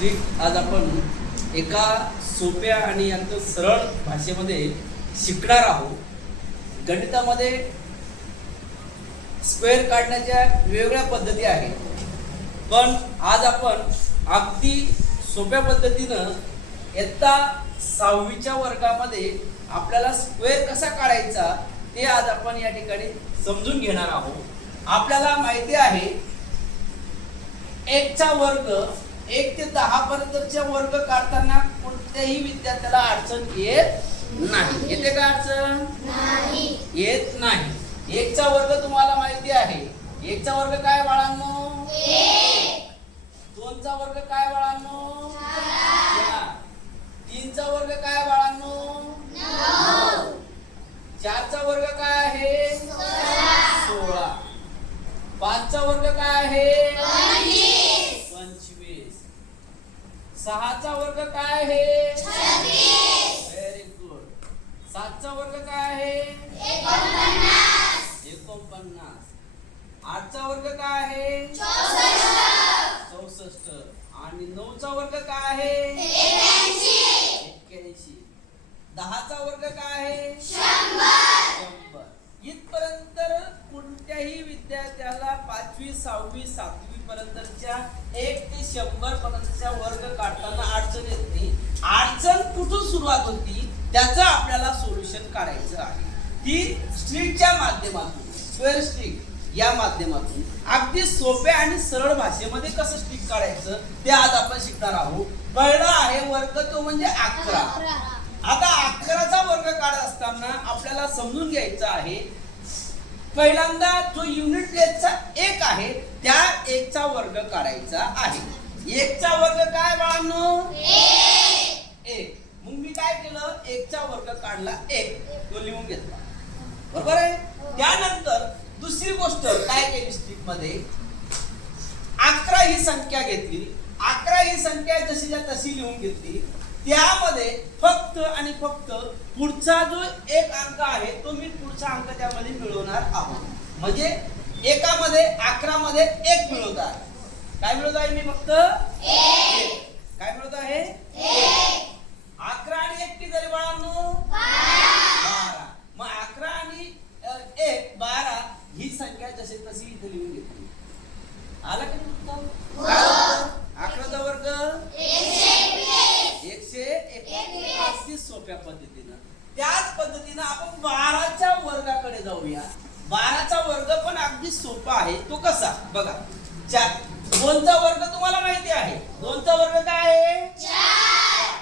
Strict आज आपण एका सोप्या आणि अत्यंत सरळ भाषेमध्ये शिकणार आहोत. गणितामध्ये स्क्वेअर काढण्याच्या वेगवेगळ्या पद्धती आहेत, पण आज आपण अगदी सोप्या पद्धतीनं इयत्ता 6वीच्या वर्गामध्ये आपल्याला स्क्वेअर कसा काढायचा ते आज आपण या ठिकाणी समजून घेणार आहोत. आपल्याला माहिती आहे 1 चा वर्ग 1 ते 10 पर्यंतच्या वर्ग काढताना कोणत्याही विद्यार्थ्याला अडचण येत नाही. येते का अडचण? नाही, येत नाही. 1 चा वर्ग तुम्हाला माहिती आहे. 1 चा वर्ग काय बाळांनो? 1. 2 चा वर्ग काय बाळांनो? 4. 3 चा वर्ग काय बाळांनो? 9. 4 चा वर्ग काय आहे? 16. 5 चा वर्ग काय आहे? 25. 6 चा वर्ग काय आहे? 26. Very good. 7 चा वर्ग काय आहे? 49. 8 चा वर्ग काय आहे? 64. आणि 9 चा वर्ग काय आहे? 81. 10 चा वर्ग काय आहे? 100. इथपर्यंत कोणत्याही विद्यार्थ्याला 5वी 6वी 7वी पर्यंतच्या 1 ते 100 पर्यंतच्या वर्ग काढताना अडचण येत नाही. अडचण कुठून सुरुवात होती त्याचं आपल्याला सोल्युशन काढायचं आहे. ती स्ट्रिक्टच्या माध्यमातून, स्क्वेअर स्ट्रिक्ट या माध्यमातून अगदी सोप्या आणि सरळ भाषेमध्ये कसं स्ट्रिक्ट काढायचं ते आज आपण शिकणार आहोत. पहिला आहे वर्ग, तो म्हणजे 11. आता 11चा वर्ग काढत असताना आपल्याला समजून घ्यायचं आहे, पहिल्यांदा जो युनिट प्लेसचा 1 आहे त्या 1 चा वर्ग काढायचा आहे. 1 चा वर्ग काय बाळांनो? 1. मग मी काय केलं? 1 चा वर्ग काढला 1, तो लिहून घेतला. बरोबर आहे. त्यानंतर दुसरी गोष्ट काय केली स्ट्रिक्ट मध्ये, 11 ही संख्या घेतली. 11 ही संख्या जशीच्या तशी लिहून घेतली. त्यामध्ये फक्त आणि फक्त पुढचा जो एक अंक आहे तो मी पुढचा अंक त्यामध्ये मिळवणार आहोत. म्हणजे एकामध्ये 11 मध्ये 1 मिळवत आहे. काय मिळवत आहे मी? फक्त 1. काय मिळवत आहे? 11 आणि 1 किती झाले बाळांनो? 12. मग 11 आणि 1 12 ही संख्या जशी तशी इथे लिहून घेतली. आला की उत्तर? 11चा वर्ग 121. अगदी सोप्या पद्धतीनं. त्याच पद्धतीनं आपण 12च्या वर्गाकडे जाऊया. 12चा वर्ग पण अगदी सोपा आहे. तो कसा बघा. 2चा वर्ग तुम्हाला माहिती आहे. 2चा वर्ग काय आहे? 4.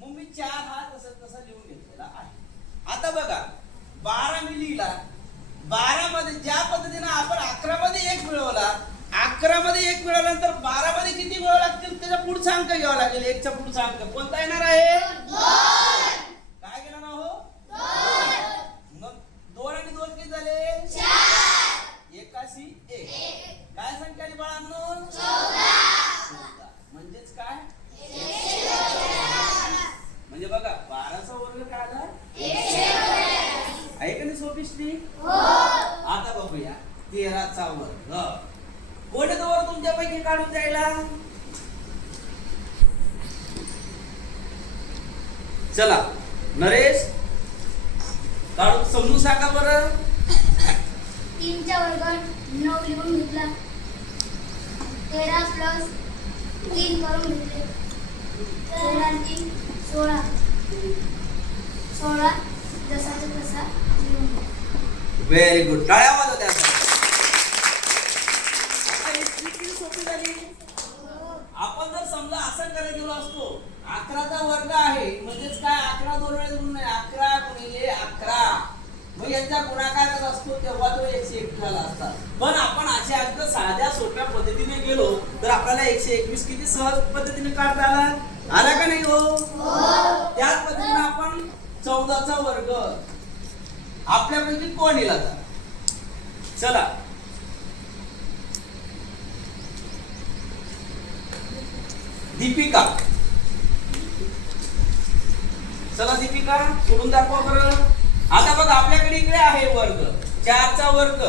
मग मी 4 हा तसा लिहून घेतलेला आहे. आता बघा 12 मी लिहिला. 12 मध्ये ज्या पद्धतीनं आपण 11 मध्ये 1 मिळवला, 11 मध्ये 1 मिळवल्यानंतर 12 मध्ये किती मिळवावं लागतील? त्याचा पुढचा अंक घ्यावा लागेल. 1 चा पुढचा अंक कोणता येणार आहे? 2. काय घेणार आहोत? 2. मग 2 आणि 2 किती झाले? 4. 81. काय संख्या आली बाळांनो? 14. म्हणजेच काय? म्हणजे बघा 12चा वर्ग काय आला? 114. आहे का नाही सोपी स्ट्रिक्ट? आता बघूया 13चा वर्ग. कोणी तोवर तुमच्यापैकी काढून द्यायला? चला नरेश काढून समजून सांगा बरं. 3 चा वर्ग 9 लिहून घेतला. 13 प्लस 3 करून घेतले. 13 आणि 3 16. 16 जसाचा तसा लिहून घेतला. Very good. टाळ्या वाजवा त्यासाठी. किती सोपी झाली. आपण जर समजा असं करायला गेलो असतो, 11चा वर्ग आहे म्हणजेच काय 11 दोन वेळेस गुण नाही, 11 गुणिले 11. मग यांचा गुणाकार करत असतो तेव्हा तो 121 झाला असता. पण आपण अशा अगदी साध्या सोप्या पद्धतीने गेलो तर आपल्याला 121 किती सहज पद्धतीने काढता आला का नाही? हो. त्याच पद्धतीने आपण 14चा वर्ग आपल्यापैकी कोण येईल आता? चला दीपिका. चला दीपिका सोडून दाखवा बरं. आता बघा आपल्याकडे इकडे आहे वर्ग. 4चा वर्ग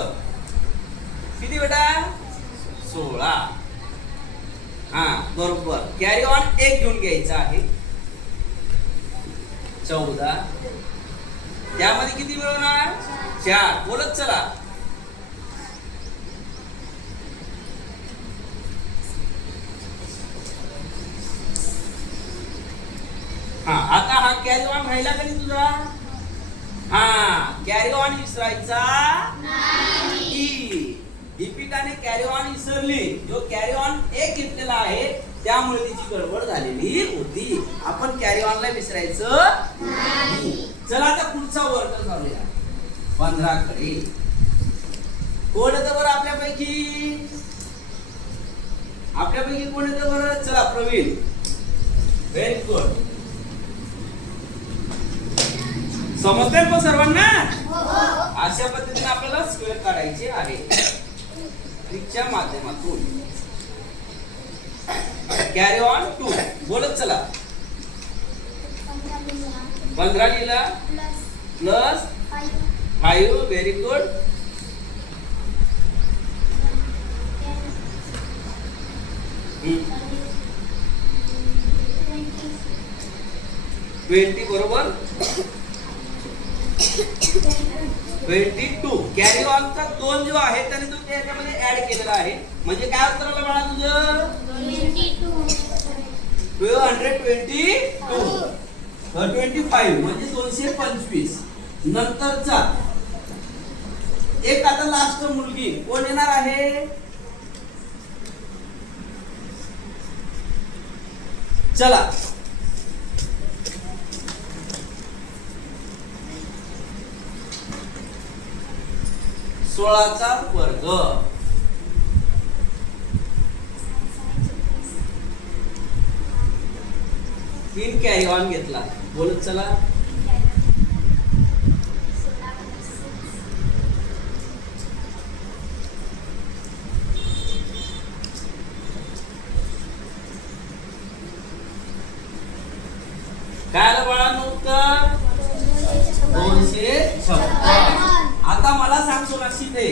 किती बेटा? 16. हा बरोबर. कॅरी ऑन एक घेऊन घ्यायचा आहे. 14. त्यामध्ये किती मिळवणार? 4. बोलत चला. हा आता हा कॅरी ऑन राहिला का नाही तुझा? हा कॅरी ऑन विसरायचा नाही. दीपिकाने कॅरी ऑन विसरली. जो कॅरी ऑन एक घेतलेला आहे त्यामुळे तिची गडबड झालेली होती. आपण कॅरी ऑनला विसरायचं नाही. चला आता पुढचा वर्ग जाऊया. 15 कडे. कोण येतं बरं आपल्यापैकी? आपल्यापैकी कोण येतं बरं? चला प्रवीण. Very good. समजतंय पण सर्वांना? अशा पद्धतीने आपल्याला स्क्वेअर काढायचे आहे ट्रिकच्या माध्यमातून. Carry on 2. बोलत चला. 15 लिहिला प्लस 5. Very good. 20 बरोबर. 22. कॅरी ऑनचा 2 जो आहे त्याने तो त्याच्यामध्ये ऍड केलेला आहे. म्हणजे काय उत्तर आलं बाळा तुझं? 25 म्हणजे 225. नंतरचा एक आता लास्ट मुलगी कोण येणार आहे? चला. 16चा वर्ग. 3 कॅरी ऑन घेतला. बोलत चला. काय आलं बाळा उत्तर? 256. आता मला सांग सोनाक्षी, ते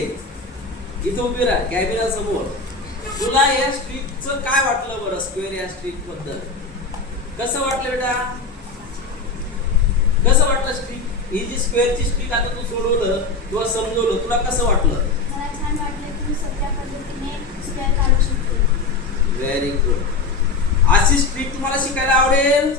इथे उभी राहा कॅमेरा समोर. तुला या स्ट्रिकचं काय वाटलं बरं? स्क्वेअर या स्ट्रिक बद्दल कसं वाटलं बेटा? कसं वाटलं स्ट्रिक? ही जी स्क्वेअरची स्ट्रिक आता तू सोडवलं किंवा समजवलं, तुला कसं वाटलं? मला छान वाटलं की मी सोप्या पद्धतीने स्क्वेअर काढू शकते. Very good. अशी स्ट्रिक तुम्हाला शिकायला आवडेल?